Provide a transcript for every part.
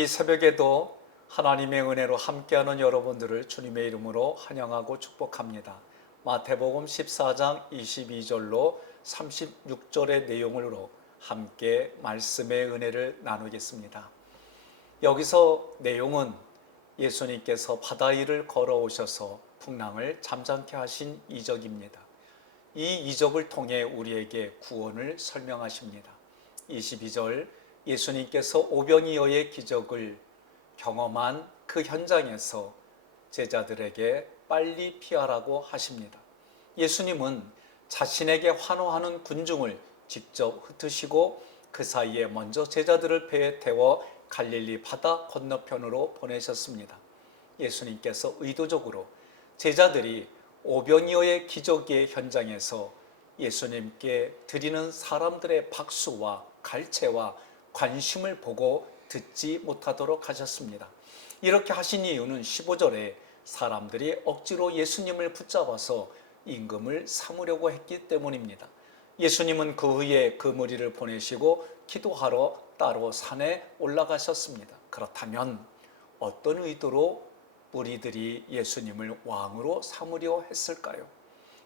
이 새벽에도 하나님의 은혜로 함께하는 여러분들을 주님의 이름으로 환영하고 축복합니다. 마태복음 14장 22절로 36절의 내용으로 함께 말씀의 은혜를 나누겠습니다. 여기서 내용은 예수님께서 바다 위를 걸어오셔서 풍랑을 잠잠케 하신 이적입니다. 이 이적을 통해 우리에게 구원을 설명하십니다. 22절, 예수님께서 오병이어의 기적을 경험한 그 현장에서 제자들에게 빨리 피하라고 하십니다. 예수님은 자신에게 환호하는 군중을 직접 흩으시고 그 사이에 먼저 제자들을 배에 태워 갈릴리 바다 건너편으로 보내셨습니다. 예수님께서 의도적으로 제자들이 오병이어의 기적의 현장에서 예수님께 드리는 사람들의 박수와 갈채와 관심을 보고 듣지 못하도록 하셨습니다. 이렇게 하신 이유는 15절에 사람들이 억지로 예수님을 붙잡아서 임금을 삼으려고 했기 때문입니다. 예수님은 그 후에 그 무리를 보내시고 기도하러 따로 산에 올라가셨습니다. 그렇다면 어떤 의도로 무리들이 예수님을 왕으로 삼으려 했을까요?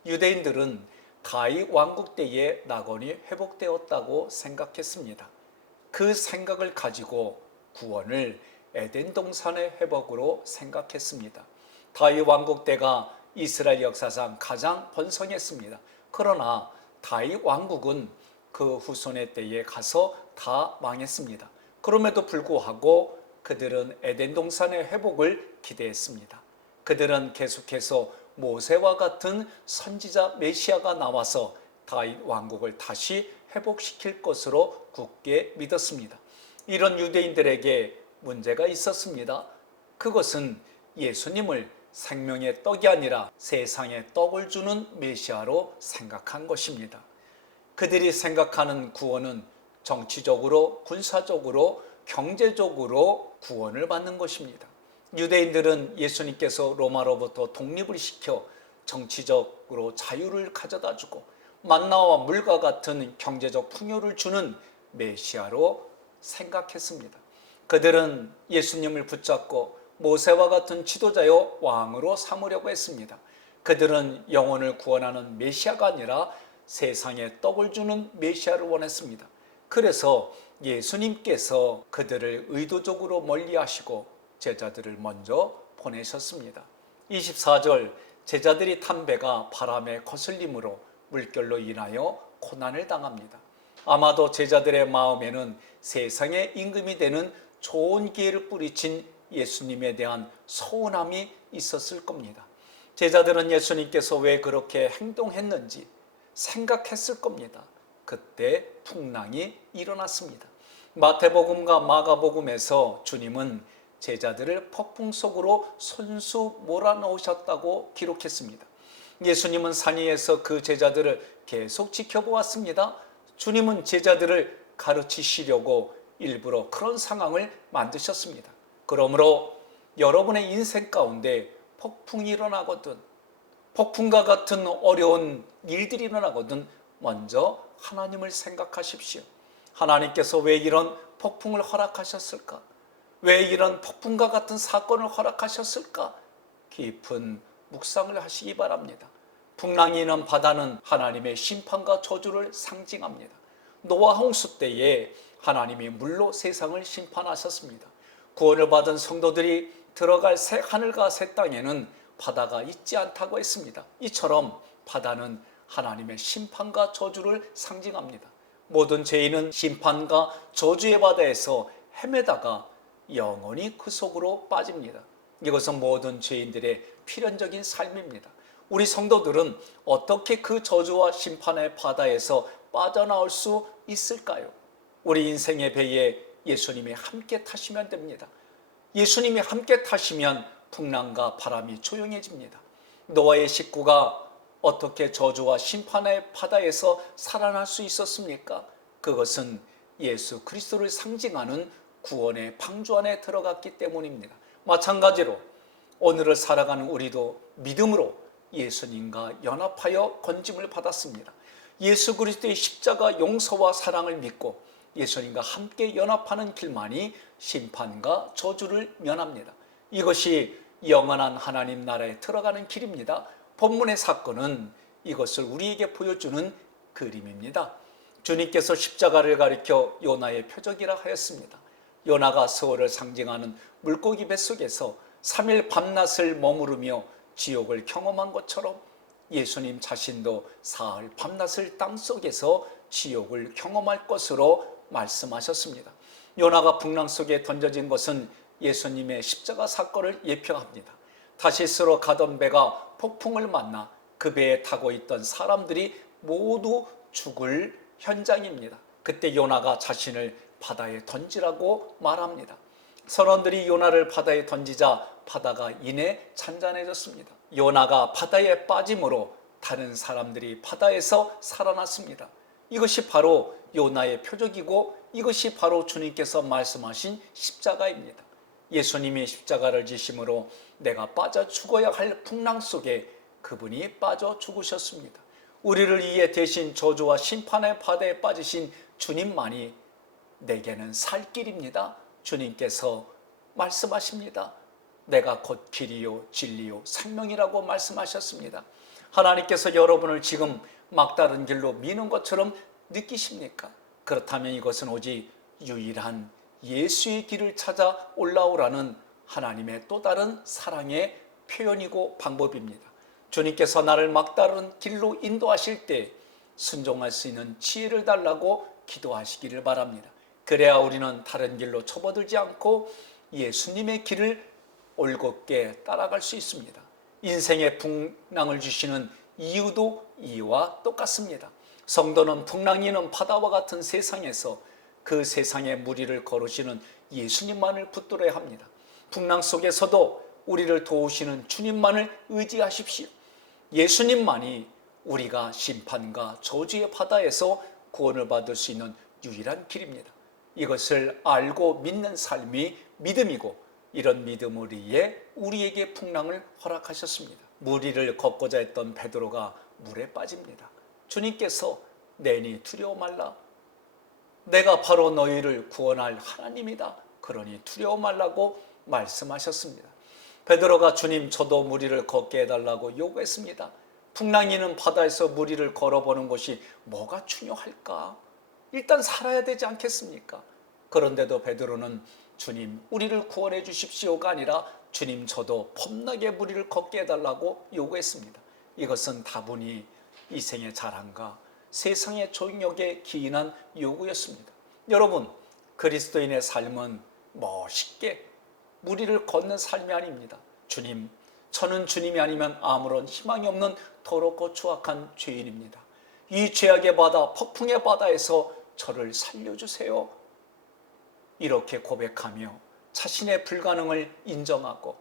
유대인들은 다윗 왕국 때에 낙원이 회복되었다고 생각했습니다. 그 생각을 가지고 구원을 에덴 동산의 회복으로 생각했습니다. 다윗 왕국 때가 이스라엘 역사상 가장 번성했습니다. 그러나 다윗 왕국은 그 후손의 때에 가서 다 망했습니다. 그럼에도 불구하고 그들은 에덴 동산의 회복을 기대했습니다. 그들은 계속해서 모세와 같은 선지자 메시아가 나와서 다윗 왕국을 다시 회복시킬 것으로 굳게 믿었습니다. 이런 유대인들에게 문제가 있었습니다. 그것은 예수님을 생명의 떡이 아니라 세상의 떡을 주는 메시아로 생각한 것입니다. 그들이 생각하는 구원은 정치적으로, 군사적으로, 경제적으로 구원을 받는 것입니다. 유대인들은 예수님께서 로마로부터 독립을 시켜 정치적으로 자유를 가져다 주고 만나와 물과 같은 경제적 풍요를 주는 메시아로 생각했습니다. 그들은 예수님을 붙잡고 모세와 같은 지도자여 왕으로 삼으려고 했습니다. 그들은 영혼을 구원하는 메시아가 아니라 세상에 떡을 주는 메시아를 원했습니다. 그래서 예수님께서 그들을 의도적으로 멀리하시고 제자들을 먼저 보내셨습니다. 24절, 제자들이 탄 배가 바람에 거슬림으로 물결로 인하여 고난을 당합니다. 아마도 제자들의 마음에는 세상의 임금이 되는 좋은 기회를 뿌리친 예수님에 대한 서운함이 있었을 겁니다. 제자들은 예수님께서 왜 그렇게 행동했는지 생각했을 겁니다. 그때 풍랑이 일어났습니다. 마태복음과 마가복음에서 주님은 제자들을 폭풍 속으로 손수 몰아넣으셨다고 기록했습니다. 예수님은 산 위에서 그 제자들을 계속 지켜보았습니다. 주님은 제자들을 가르치시려고 일부러 그런 상황을 만드셨습니다. 그러므로 여러분의 인생 가운데 폭풍이 일어나거든, 폭풍과 같은 어려운 일들이 일어나거든 먼저 하나님을 생각하십시오. 하나님께서 왜 이런 폭풍을 허락하셨을까? 왜 이런 폭풍과 같은 사건을 허락하셨을까? 깊은 묵상을 하시기 바랍니다. 풍랑이 있는 바다는 하나님의 심판과 저주를 상징합니다. 노아 홍수 때에 하나님이 물로 세상을 심판하셨습니다. 구원을 받은 성도들이 들어갈 새 하늘과 새 땅에는 바다가 있지 않다고 했습니다. 이처럼 바다는 하나님의 심판과 저주를 상징합니다. 모든 죄인은 심판과 저주의 바다에서 헤매다가 영원히 그 속으로 빠집니다. 이것은 모든 죄인들의 필연적인 삶입니다. 우리 성도들은 어떻게 그 저주와 심판의 바다에서 빠져나올 수 있을까요? 우리 인생의 배에 예수님이 함께 타시면 됩니다. 예수님이 함께 타시면 풍랑과 바람이 조용해집니다. 노아의 식구가 어떻게 저주와 심판의 바다에서 살아날 수 있었습니까? 그것은 예수 그리스도를 상징하는 구원의 방주 안에 들어갔기 때문입니다. 마찬가지로 오늘을 살아가는 우리도 믿음으로 예수님과 연합하여 건짐을 받았습니다. 예수 그리스도의 십자가 용서와 사랑을 믿고 예수님과 함께 연합하는 길만이 심판과 저주를 면합니다. 이것이 영원한 하나님 나라에 들어가는 길입니다. 본문의 사건은 이것을 우리에게 보여주는 그림입니다. 주님께서 십자가를 가리켜 요나의 표적이라 하였습니다. 요나가 서울을 상징하는 물고기 뱃속에서 3일 밤낮을 머무르며 지옥을 경험한 것처럼 예수님 자신도 사흘 밤낮을 땅속에서 지옥을 경험할 것으로 말씀하셨습니다. 요나가 풍랑 속에 던져진 것은 예수님의 십자가 사건을 예표합니다. 다시스로 가던 배가 폭풍을 만나 그 배에 타고 있던 사람들이 모두 죽을 현장입니다. 그때 요나가 자신을 바다에 던지라고 말합니다. 선원들이 요나를 바다에 던지자 바다가 이내 잔잔해졌습니다. 요나가 바다에 빠짐으로 다른 사람들이 바다에서 살아났습니다. 이것이 바로 요나의 표적이고 이것이 바로 주님께서 말씀하신 십자가입니다. 예수님이 십자가를 지심으로 내가 빠져 죽어야 할 풍랑 속에 그분이 빠져 죽으셨습니다. 우리를 위해 대신 저주와 심판의 바다에 빠지신 주님만이 내게는 살 길입니다. 주님께서 말씀하십니다. 내가 곧 길이요 진리요 생명이라고 말씀하셨습니다. 하나님께서 여러분을 지금 막다른 길로 미는 것처럼 느끼십니까? 그렇다면 이것은 오직 유일한 예수의 길을 찾아 올라오라는 하나님의 또 다른 사랑의 표현이고 방법입니다. 주님께서 나를 막다른 길로 인도하실 때 순종할 수 있는 지혜를 달라고 기도하시기를 바랍니다. 그래야 우리는 다른 길로 접어들지 않고 예수님의 길을 올곧게 따라갈 수 있습니다. 인생의 풍랑을 주시는 이유도 이와 똑같습니다. 성도는 풍랑이 있는 바다와 같은 세상에서 그 세상의 무리를 걸으시는 예수님만을 붙들어야 합니다. 풍랑 속에서도 우리를 도우시는 주님만을 의지하십시오. 예수님만이 우리가 심판과 저주의 바다에서 구원을 받을 수 있는 유일한 길입니다. 이것을 알고 믿는 삶이 믿음이고 이런 믿음을 위해 우리에게 풍랑을 허락하셨습니다. 무리를 걷고자 했던 베드로가 물에 빠집니다. 주님께서 내니 두려워 말라. 내가 바로 너희를 구원할 하나님이다. 그러니 두려워 말라고 말씀하셨습니다. 베드로가 주님 저도 무리를 걷게 해달라고 요구했습니다. 풍랑이 있는 바다에서 무리를 걸어보는 것이 뭐가 중요할까? 일단 살아야 되지 않겠습니까? 그런데도 베드로는 주님 우리를 구원해 주십시오가 아니라 주님 저도 범나게 무리를 걷게 해달라고 요구했습니다. 이것은 다분히 이생의 자랑과 세상의 종력에 기인한 요구였습니다. 여러분, 그리스도인의 삶은 멋있게 무리를 걷는 삶이 아닙니다. 주님, 저는 주님이 아니면 아무런 희망이 없는 더럽고 추악한 죄인입니다. 이 죄악의 바다, 폭풍의 바다에서 저를 살려주세요. 이렇게 고백하며 자신의 불가능을 인정하고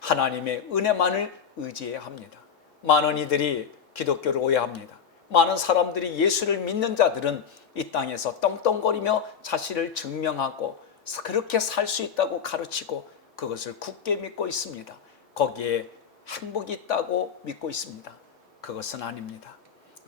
하나님의 은혜만을 의지해야 합니다. 많은 이들이 기독교를 오해합니다. 많은 사람들이 예수를 믿는 자들은 이 땅에서 떵떵거리며 자신을 증명하고 그렇게 살 수 있다고 가르치고 그것을 굳게 믿고 있습니다. 거기에 행복이 있다고 믿고 있습니다. 그것은 아닙니다.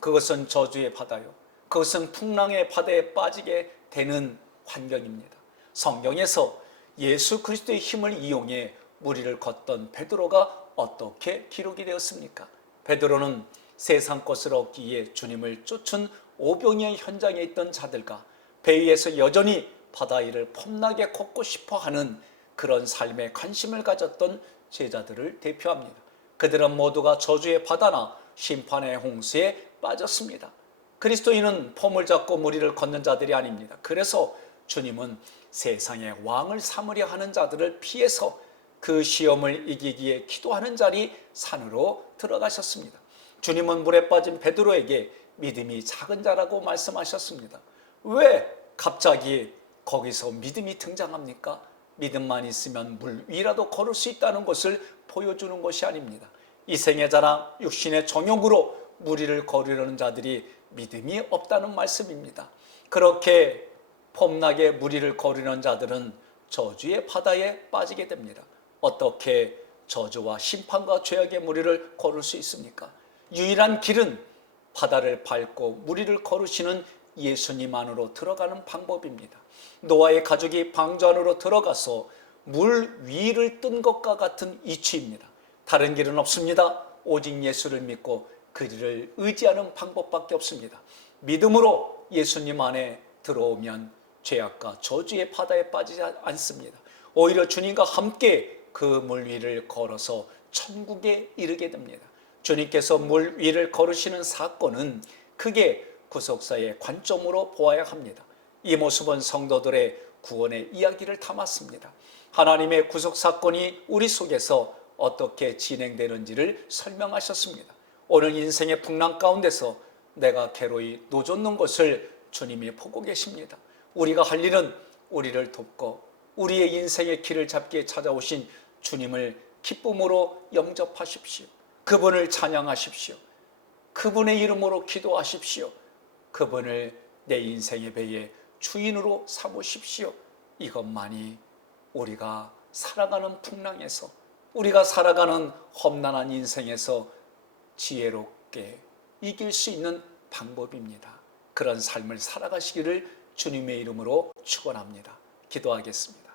그것은 저주의 바다요. 그것은 풍랑의 바다에 빠지게 되는 환경입니다. 성경에서 예수 그리스도의 힘을 이용해 무리를 걷던 베드로가 어떻게 기록이 되었습니까? 베드로는 세상 것을 얻기 위해 주님을 쫓은 오병이의 현장에 있던 자들과 배 위에서 여전히 바다 위를 폼나게 걷고 싶어하는 그런 삶에 관심을 가졌던 제자들을 대표합니다. 그들은 모두가 저주의 바다나 심판의 홍수에 빠졌습니다. 그리스도인은 폼을 잡고 무리를 걷는 자들이 아닙니다. 그래서 주님은 세상의 왕을 삼으려 하는 자들을 피해서 그 시험을 이기기에 기도하는 자리 산으로 들어가셨습니다. 주님은 물에 빠진 베드로에게 믿음이 작은 자라고 말씀하셨습니다. 왜 갑자기 거기서 믿음이 등장합니까? 믿음만 있으면 물 위라도 걸을 수 있다는 것을 보여주는 것이 아닙니다. 이생의 자랑, 육신의 정욕으로 무리를 거르려는 자들이 믿음이 없다는 말씀입니다. 그렇게 폼나게 무리를 거르는 자들은 저주의 바다에 빠지게 됩니다. 어떻게 저주와 심판과 죄악의 무리를 걸을 수 있습니까? 유일한 길은 바다를 밟고 무리를 걸으시는 예수님 안으로 들어가는 방법입니다. 노아의 가족이 방주 안으로 들어가서 물 위를 뜬 것과 같은 이치입니다. 다른 길은 없습니다. 오직 예수를 믿고 그를 의지하는 방법밖에 없습니다. 믿음으로 예수님 안에 들어오면 죄악과 저주의 바다에 빠지지 않습니다. 오히려 주님과 함께 그 물 위를 걸어서 천국에 이르게 됩니다. 주님께서 물 위를 걸으시는 사건은 크게 구속사의 관점으로 보아야 합니다. 이 모습은 성도들의 구원의 이야기를 담았습니다. 하나님의 구속 사건이 우리 속에서 어떻게 진행되는지를 설명하셨습니다. 오늘 인생의 풍랑 가운데서 내가 괴로이 노젓는 것을 주님이 보고 계십니다. 우리가 할 일은 우리를 돕고 우리의 인생의 길을 잡기에 찾아오신 주님을 기쁨으로 영접하십시오. 그분을 찬양하십시오. 그분의 이름으로 기도하십시오. 그분을 내 인생의 배의 주인으로 삼으십시오. 이것만이 우리가 살아가는 풍랑에서, 우리가 살아가는 험난한 인생에서 지혜롭게 이길 수 있는 방법입니다. 그런 삶을 살아가시기를 주님의 이름으로 축원합니다. 기도하겠습니다.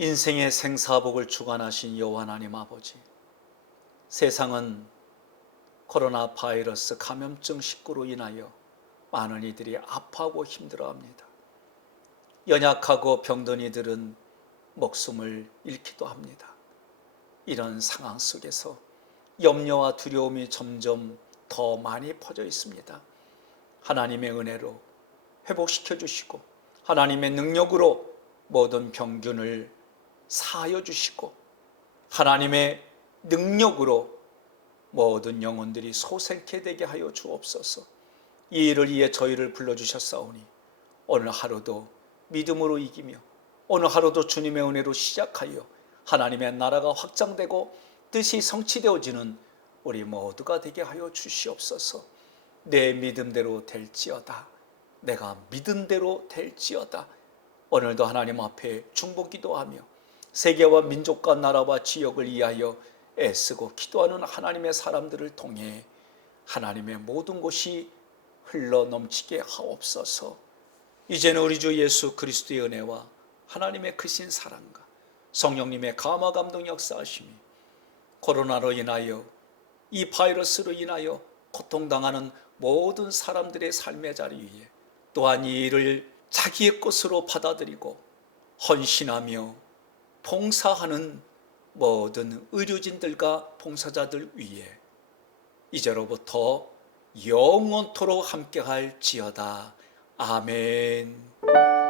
인생의 생사복을 주관하신 여호와 하나님 아버지, 세상은 코로나 바이러스 감염증 19로 인하여 많은 이들이 아파하고 힘들어합니다. 연약하고 병든 이들은 목숨을 잃기도 합니다. 이런 상황 속에서 염려와 두려움이 점점 더 많이 퍼져 있습니다. 하나님의 은혜로 회복시켜 주시고 하나님의 능력으로 모든 병균을 사하여 주시고 하나님의 능력으로 모든 영혼들이 소생케 되게 하여 주옵소서. 이 일을 위해 저희를 불러주셨사오니 오늘 하루도 믿음으로 이기며 오늘 하루도 주님의 은혜로 시작하여 하나님의 나라가 확장되고 뜻이 성취되어지는 우리 모두가 되게 하여 주시옵소서. 내 믿음대로 될지어다. 내가 믿은 대로 될지어다. 오늘도 하나님 앞에 중보기도하며 세계와 민족과 나라와 지역을 위하여 애쓰고 기도하는 하나님의 사람들을 통해 하나님의 모든 것이 흘러 넘치게 하옵소서. 이제는 우리 주 예수 그리스도의 은혜와 하나님의 크신 사랑과 성령님의 감화 감동 역사하심이 코로나로 인하여 이 바이러스로 인하여 고통당하는 모든 사람들의 삶의 자리 위에 또한 이 일을 자기의 것으로 받아들이고 헌신하며 봉사하는 모든 의료진들과 봉사자들 위에 이제로부터 영원토록 함께할지어다. 아멘.